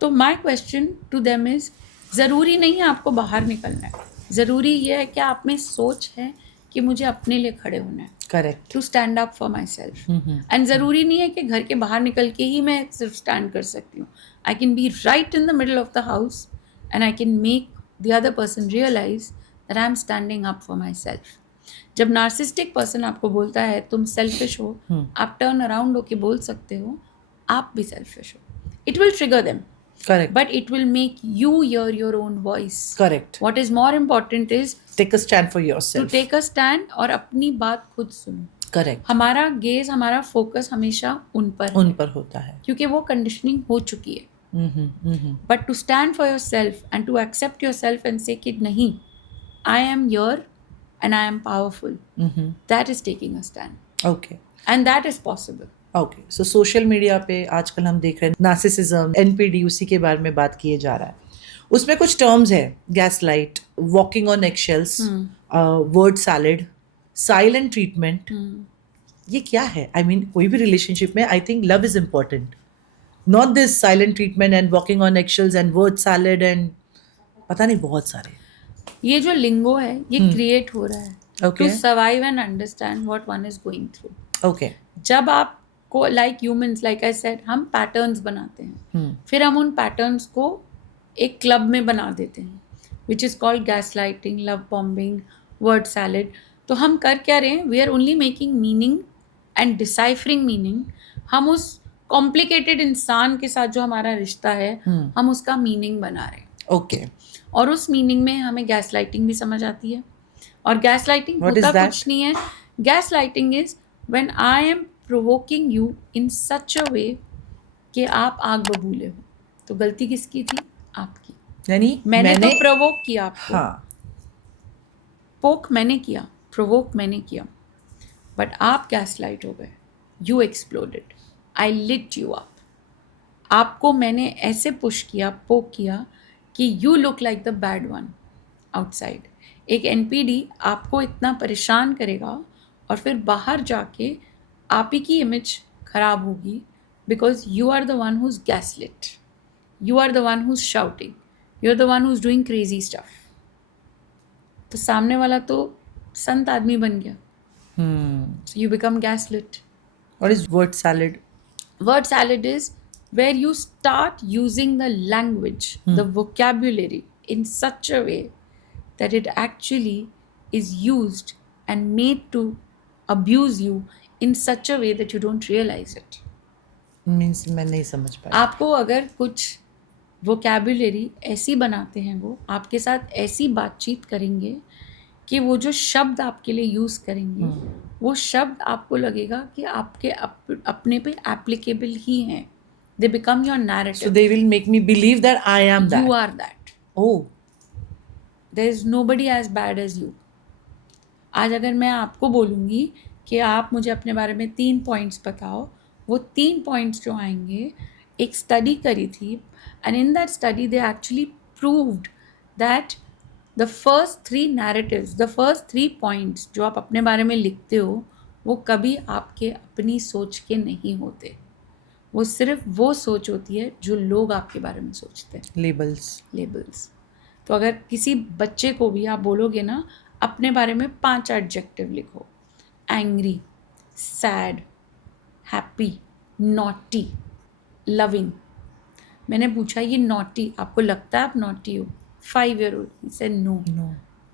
तो my question to them is, ज़रूरी नहीं है आपको बाहर निकलना है, ज़रूरी ये है कि आप में सोच है कि मुझे अपने लिए खड़े होना है। Correct. To stand up for myself. And ज़रूरी नहीं है कि घर के बाहर निकल के ही मैं सिर्फ स्टैंड कर सकती हूँ। I can be right in the middle of the house and I can make the other person realise that I am standing up for myself. जब नार्सिस्टिक पर्सन आपको बोलता है तुम सेल्फिश हो, आप टर्न अराउंड होके बोल सकते हो आप भी सेल्फिश हो। It will trigger them, Correct. but it will make you hear your own voice. Correct. What is more important is Take a stand for to yourself. take a stand और अपनी बात खुद सुनो। Correct. हमारा गेज, हमारा फोकस हमेशा उन पर उन है, पर होता है। क्योंकि वो कंडीशनिंग हो चुकी है। But to stand for yourself and to accept yourself and say कि नहीं, I am your and I am powerful, that is taking a stand Okay. And that is possible. Okay, so social media पे आजकल हम देख रहे हैं नार्सिसिज्म, एनपीडी, उसी के बारे में बात किए जा रहा है। उसमें कुछ टर्म्स है, gaslight, walking on एक्शेल्स, word salad, silent treatment. ये क्या है? आई मीन कोई भी रिलेशनशिप में I think love is important, not this silent treatment and walking on एक्शेल्स and word salad and पता नहीं बहुत सारे। ये जो लिंगो है ये क्रिएट हो रहा है Okay. to survive and understand what one is going through. Okay. जब आपको like humans, like I said, हम पैटर्न्स बनाते हैं, फिर हम उन पैटर्न्स को एक क्लब में बना देते हैं, which is called gaslighting, love bombing, word salad. तो हम कर क्या रहे हैं? We are only making meaning and deciphering meaning. हम उस कॉम्प्लिकेटेड इंसान के साथ जो हमारा रिश्ता है, हम उसका मीनिंग बना रहे हैं. Okay. और उस मीनिंग में हमें गैस लाइटिंग भी समझ आती है. और गैस लाइटिंग What is होता that? कुछ नहीं है. Gas lighting is when I am provoking you in such a way कि आप आग बबूले हो. तो गलती किसकी थी? आपकी. यानी मैंने तो प्रोवोक किया आपको. हाँ. पोक मैंने किया, प्रोवोक मैंने किया, बट आप गैस लाइट हो गए. You exploded. I lit you up. आपको मैंने ऐसे पुश किया, पोक किया कि you look like the bad one outside. एक एनपीडी आपको इतना परेशान करेगा और फिर बाहर जाके आप ही की इमेज खराब होगी, because you are the one who is gaslit. You are the one who is shouting. You are the one who is doing crazy stuff. तो सामने वाला तो संत आदमी बन गया. So you become gaslit. What is word salad? Word salad is where you start using the language, the vocabulary in such a way that it actually is used and made to abuse you in such a way that you don't realize it. Means मैं नहीं समझ पाया. आपको अगर कुछ vocabulary ऐसी बनाते हैं, वो आपके साथ ऐसी बातचीत करेंगे कि वो जो शब्द आपके लिए यूज़ करेंगे, वो शब्द आपको लगेगा कि आपके अपने पे एप्लीकेबल ही हैं. They become your So narrative. they will make me believe that I am that. You are that. Oh. There is nobody as bad as you. आज अगर मैं आपको बोलूँगी कि आप मुझे अपने बारे में 3 पॉइंट्स बताओ, वो 3 पॉइंट्स जो आएंगे, एक स्टडी करी थी, and in that study they actually proved that the first 3 narratives, the first 3 points जो आप अपने बारे में लिखते हो, वो कभी आपके अपनी सोच के नहीं होते. वो सिर्फ वो सोच होती है जो लोग आपके बारे में सोचते हैं. लेबल्स. तो अगर किसी बच्चे को भी आप बोलोगे ना, अपने बारे में 5 एडजेक्टिव लिखो, angry, sad, happy, naughty, loving. मैंने पूछा, ये नॉटी आपको लगता है आप नॉटी हो? 5 year old. He said no.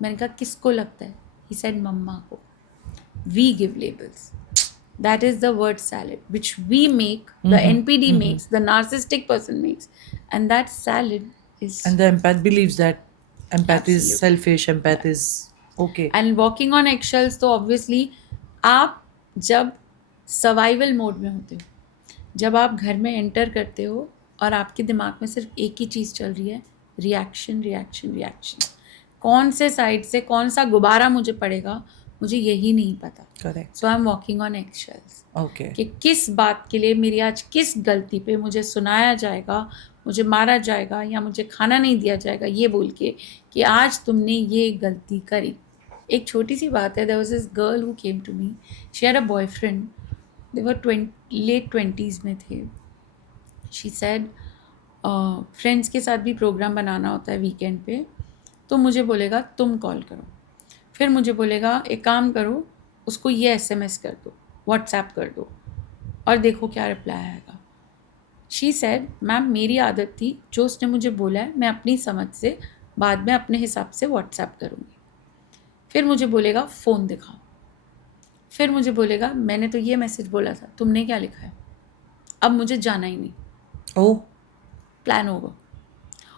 मैंने कहा किसको लगता है? He said मम्मा को. We give labels. That is the word salad which we make, the NPD makes, the narcissistic person makes, and that salad is. And the empath believes that empath is Absolutely. selfish, empath is okay. And walking on eggshells, तो obviously आप जब सर्वाइवल मोड में होते हो, जब आप घर में एंटर करते हो और आपके दिमाग में सिर्फ एक ही चीज़ चल रही है, रिएक्शन रिएक्शन रिएक्शन. कौन से साइड से कौन सा गुब्बारा मुझे पड़ेगा, मुझे यही नहीं पता. Correct. So I am walking on eggshells. Okay. कि किस बात के लिए मेरी आज किस गलती पे मुझे सुनाया जाएगा, मुझे मारा जाएगा, या मुझे खाना नहीं दिया जाएगा, ये बोल के कि आज तुमने ये गलती करी. एक छोटी सी बात है. There was this girl who came to me. She had a boyfriend. They were late 20s में थे. शी सेड फ्रेंड्स के साथ भी प्रोग्राम बनाना होता है वीकेंड पे, तो मुझे बोलेगा तुम कॉल करो, फिर मुझे बोलेगा एक काम करो, उसको ये SMS कर दो, व्हाट्सएप कर दो, और देखो क्या रिप्लाई आएगा. शी सेड मैम मेरी आदत थी, जो उसने मुझे बोला है मैं अपनी समझ से बाद में अपने हिसाब से व्हाट्सएप करूँगी. फिर मुझे बोलेगा फ़ोन दिखाओ, फिर मुझे बोलेगा मैंने तो ये मैसेज बोला था, तुमने क्या लिखा है, अब मुझे जाना ही नहीं, Oh. प्लान होगा.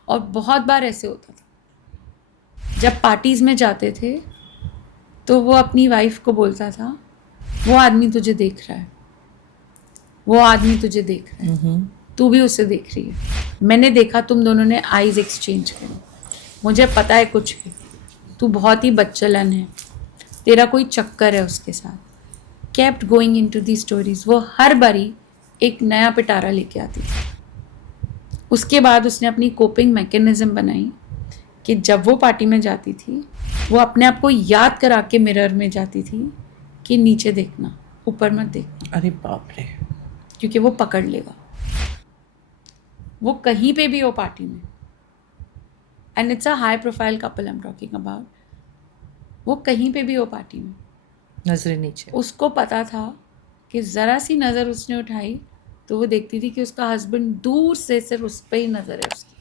और बहुत बार ऐसे होता था. जब पार्टीज़ में जाते थे तो वो अपनी वाइफ को बोलता था, वो आदमी तुझे देख रहा है, वो आदमी तुझे देख रहा है, तू भी उसे देख रही है. मैंने देखा तुम दोनों ने आईज एक्सचेंज करी, मुझे पता है कुछ भी, तू बहुत ही बच्चलन है, तेरा कोई चक्कर है उसके साथ. Kept going into the stories. वो हर बारी एक नया पिटारा लेके आती थी. उसके बाद उसने अपनी कोपिंग मैकेनिज्म बनाई कि जब वो पार्टी में जाती थी, वो अपने आप को याद करा के मिरर में जाती थी कि नीचे देखना, ऊपर मत देखना, अरे बाप रे. क्योंकि वो पकड़ लेगा. वो कहीं पे भी हो पार्टी में, and it's a high profile couple I am talking about. वो कहीं पे भी हो पार्टी में, नजरे नीचे। उसको पता था कि ज़रा सी नज़र उसने उठाई तो वो देखती थी कि उसका हस्बैंड दूर से सिर्फ उस पर ही नज़र है उसकी.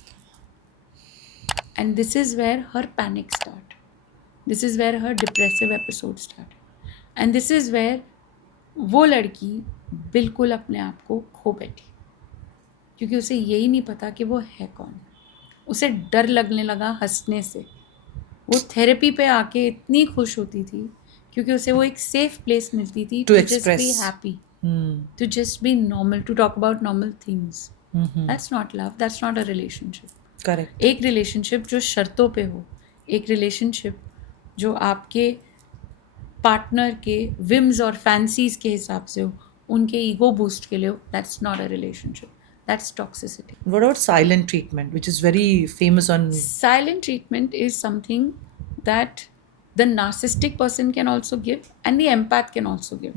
And this is where her panic start, this is where her depressive episode start, and this is where वो लड़की बिल्कुल अपने आप को खो बैठी, क्योंकि उसे यही नहीं पता कि वो है कौन. उसे डर लगने लगा हंसने से. वो थेरेपी पे आके इतनी खुश होती थी क्योंकि उसे वो एक सेफ प्लेस मिलती थी To to just be express. Happy, to just be normal, to talk about normal things. That's not love, that's not a relationship. Correct. एक रिलेशनशिप जो शर्तों पे हो, एक रिलेशनशिप जो आपके पार्टनर के विम्स और फैंसीज के हिसाब से हो, उनके ईगो बूस्ट के लिए हो, that's not a relationship, that's toxicity. What about silent treatment, which is very famous on. Silent treatment is something that the narcissistic person can also give and the empath can also give.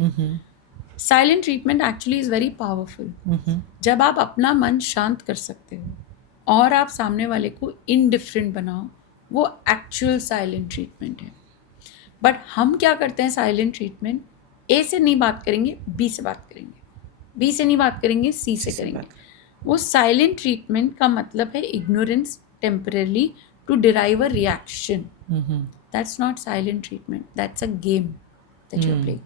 Silent treatment actually is very powerful. जब आप अपना मन शांत कर सकते हो और आप सामने वाले को इनडिफरेंट बनाओ, वो एक्चुअल साइलेंट ट्रीटमेंट है. बट हम क्या करते हैं साइलेंट ट्रीटमेंट, ए से नहीं बात करेंगे, बी से बात करेंगे, बी से नहीं बात करेंगे, सी से करेंगे. वो साइलेंट ट्रीटमेंट का मतलब है ignorance temporarily to derive a reaction. That's not silent treatment, that's a game that you are playing.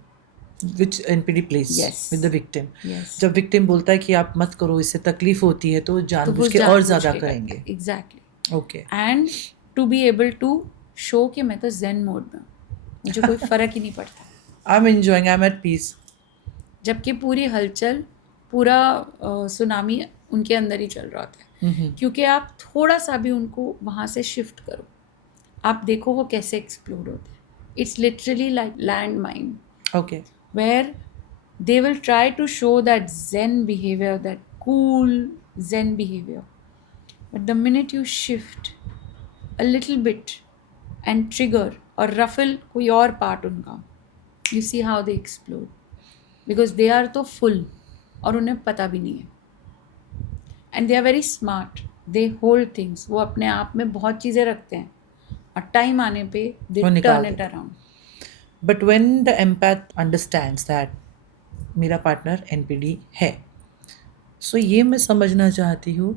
Which NPD plays Yes. with the victim. Yes. जब victim बोलता है कि आप मत करो, इससे तकलीफ होती है, तो तो वो जानबूझ के और ज्यादा करेंगे. Exactly. Okay. And to be able to show कि मैं तो जेन मोड में हूँ, मुझे कोई फर्क ही नहीं पड़ता. I am enjoying, I am at peace. जबकि पूरी हलचल, पूरा सुनामी उनके अंदर ही चल रहा होता है. क्योंकि आप थोड़ा सा भी उनको वहाँ से शिफ्ट करो, आप देखो वो कैसे एक्सप्लोड होते हैं. It's literally like land mine okay. where they will try to show that zen behavior, that cool zen behavior. But the minute you shift a little bit and trigger or ruffle कोई और part उनका, you see how they explode. Because they are तो full और उन्हें पता भी नहीं है. And they are very smart. They hold things. वो अपने आप में बहुत चीज़ें रखते हैं और टाइम आने पे they वो निकाल turn it देते हैं. around. But when the empath understands that मेरा पार्टनर NPD है, सो ये मैं समझना चाहती हूँ,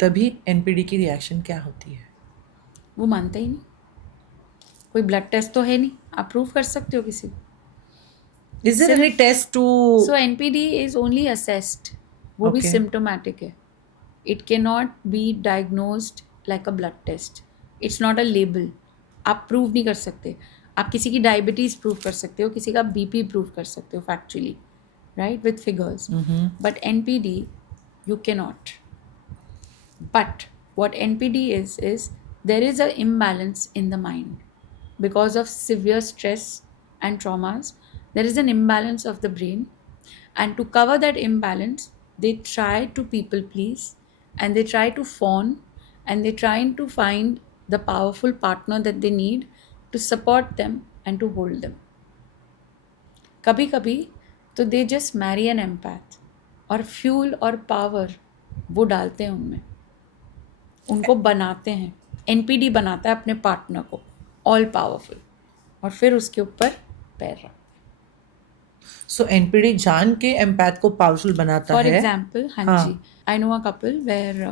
तभी NPD की रिएक्शन क्या होती है. वो मानता ही नहीं. कोई ब्लड टेस्ट तो है नहीं, आप प्रूव कर सकते हो किसी को. Is there any test to. So NPD is only assessed, वो भी Okay. सिम्टोमेटिक है. It can not be diagnosed like a blood test. It's not a label. आप प्रूव नहीं कर सकते. आप किसी की डायबिटीज़ प्रूव कर सकते हो, किसी का बीपी प्रूव कर सकते हो factually, right, with figures. But NPD you can not. But what NPD is there is a imbalance in the mind because of severe stress and traumas. There is an imbalance of the brain, and to cover that imbalance they try to people please, and they try to fawn, and they trying to find the powerful partner that they need to support them and to hold them. कभी कभी तो they just marry an empath और फ्यूल और पावर वो डालते हैं उनमें, उनको बनाते हैं. एनपीडी बनाता है अपने पार्टनर को ऑल पावरफुल और फिर उसके ऊपर पैर रखता है. सो NPD जान के एम्पैथ को पावरफुल बनाता फॉर है. एग्जाम्पल, हाँ हाँ. जी, I know a couple where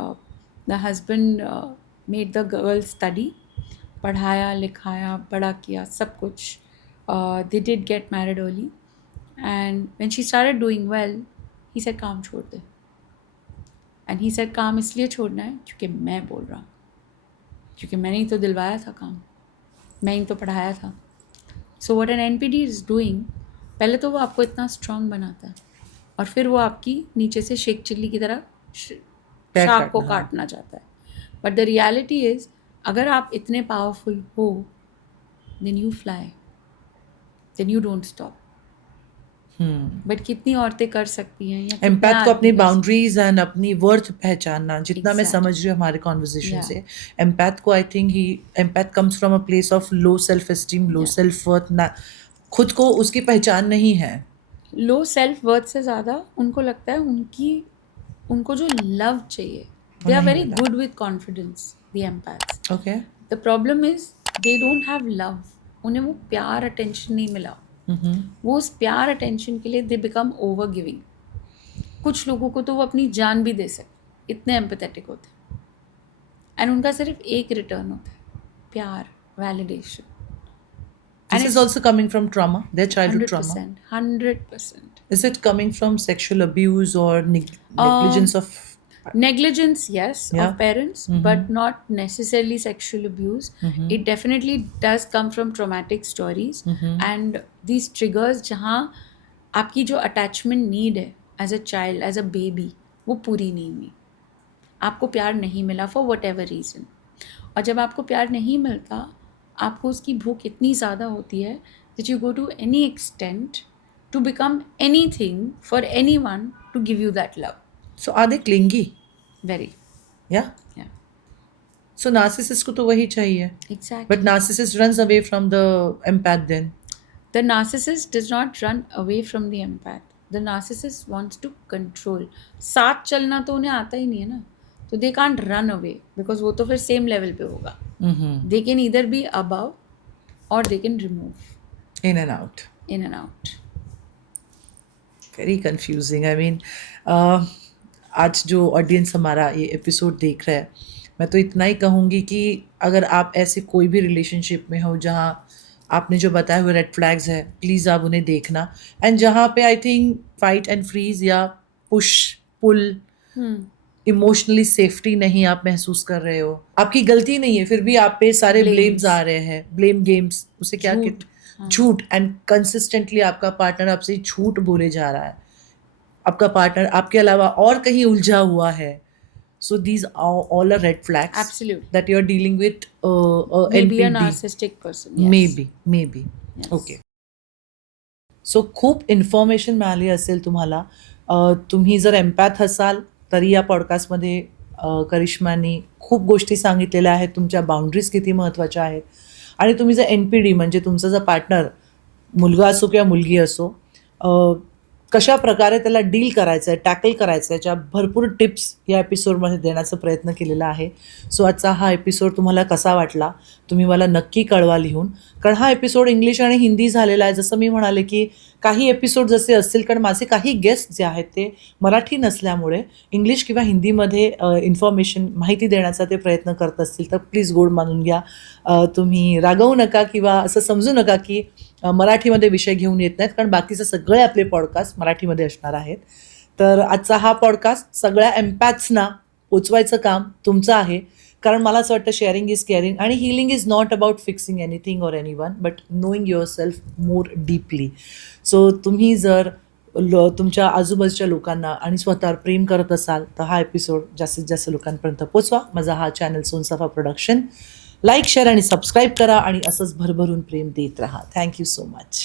the husband made the girl study, पढ़ाया लिखाया बड़ा किया सब कुछ. They did get married early, and when she started doing well he said काम छोड़ दे. एंड ही सेड काम इसलिए छोड़ना है क्योंकि मैं बोल रहा हूँ, क्योंकि मैंने ही तो दिलवाया था काम, मैं ही तो पढ़ाया था. So what an NPD is doing, पहले तो वो आपको इतना स्ट्रांग बनाता है और फिर वो आपकी नीचे से शेख चिल्ली की तरह पैर शाख को काटना है. काटना चाहता है. बट द रियलिटी इज, अगर आप इतने पावरफुल हो then you fly, then you don't stop. But कितनी औरतें कर सकती हैं या एम्पैथ को अपनी बाउंड्रीज एंड अपनी वर्थ पहचानना, जितना मैं Exactly. समझ रही हूँ हमारे कॉन्वर्जेशन Yeah. से, एम्पैथ को I think he empath comes from a place of low self esteem, low Yeah. Self worth. ना खुद को उसकी पहचान नहीं है. लो सेल्फ वर्थ से ज़्यादा उनको लगता है उनको जो लव चाहिए, दे आर नहीं वेरी मिला. Good with confidence, the empaths. Okay. The problem is they don't have love. उन्हें वो प्यार अटेंशन नहीं मिला, हम्म वो उस प्यार अटेंशन के लिए दे बिकम ओवर गिविंग। कुछ लोगों को तो वो अपनी जान भी दे सकते, इतने एम्पैथेटिक होते हैं, एंड उनका सिर्फ एक रिटर्न होता है, प्यार, validation. This and is it's also coming from trauma, their childhood trauma. 100%, 100%. Is it coming from sexual abuse or negligence of? Negligence, yes, Yeah. of parents, but not necessarily sexual abuse. It definitely does come from traumatic stories, and these triggers जहाँ आपकी जो attachment need है as a child, as a baby, वो पूरी नहीं हुई, आपको प्यार नहीं मिला for whatever reason। और जब आपको प्यार नहीं मिलता, आपको उसकी भूख इतनी ज़्यादा होती है that you go to any extent to become anything for anyone to give you that love. So are they clingy? Very, Yeah. yeah, So narcissist को तो वही चाहिए. exactly. But narcissist runs away from the empath then. The narcissist does not run away from the empath. The narcissist wants to control. साथ चलना तो उन्हें आता ही नहीं है ना, तो they can't run away because वो तो फिर same level पे होगा. They can either be above or they can remove, In and out. in and out. Very confusing. I mean, आज जो ऑडियंस हमारा ये एपिसोड देख रहा है, मैं तो इतना ही कहूँगी कि अगर आप ऐसे कोई भी रिलेशनशिप में हो जहाँ आपने जो बताए हुए रेड फ्लैग्स है, प्लीज़ आप उन्हें देखना. एंड जहाँ पे I think fight and freeze या पुश पुल, इमोशनली सेफ्टी नहीं आप महसूस कर रहे हो, आपकी गलती नहीं है, फिर भी आप पे सारे Blames. ब्लेम्स आ रहे हैं, ब्लेम गेम्स, उसे क्या झूठ, कहते, झूठ. एंड कंसिस्टेंटली आपका पार्टनर आपसे झूठ बोले जा रहा है, आपका पार्टनर आपके अलावा और कहीं उलझा हुआ है. So these all are red flags Absolutely. that you're dealing with Maybe a NPD. narcissistic person. Yes. Maybe. Yes. Okay. So खूप इन्फॉर्मेशन मिळाली असेल तुम्हाला. तुम्ही जर एम्पॅथ असाल तरी या पॉडकास्टमध्ये करिश्मानी खूप गोष्टी सांगितलेल्या आहेत, तुमच्या बाउंड्रीज किती महत्त्वाच्या आहेत. आणि तुम्ही जर NPD म्हणजे तुमचा जर पार्टनर मुलगा असो किंवा मुलगी असो, कशा प्रकारे त्याला डील करायचं आहे, टॅकल करायचं आहे, याच्या भरपूर टिप्स या एपिसोडमध्ये देण्याचा प्रयत्न केलेला आहे. सो आजचा हा एपिसोड तुम्हाला कसा वाटला तुम्ही मला नक्की कळवा लिहून, कारण हा एपिसोड इंग्लिश आणि हिंदी झालेला आहे. जसं मी म्हणाले की काही एपिसोड जसे असतील, कारण माझे काही गेस्ट जे आहेत ते मराठी नसल्यामुळे इंग्लिश किंवा हिंदीमध्ये इन्फॉर्मेशन माहिती देण्याचा ते प्रयत्न करत असतील तर प्लीज गोड मानून घ्या. तुम्ही रागवू नका किंवा असं समजू नका की मराठीमध्ये विषय घेऊन येत नाहीत, कारण बाकीचे सगळे आपले पॉडकास्ट मराठीमध्ये असणार आहेत. तर आजचा हा पॉडकास्ट सगळ्या एम्पॅथ्सना पोचवायचं काम तुमचं आहे, कारण मला असं वाटतं शेअरिंग इज केअरिंग, आणि healing is not about fixing anything or anyone but knowing your self more deeply. So तुम्ही जर तुमच्या आजूबाजूच्या लोकांना आणि स्वतःवर प्रेम करत असाल तर हा एपिसोड जास्तीत जास्त लोकांपर्यंत पोचवा. माझा हा चॅनल सोनसाफा प्रोडक्शन. लाईक, शेअर आणि सबस्क्राईब करा आणि असंच भरभरून प्रेम देत राहा. Thank you so much.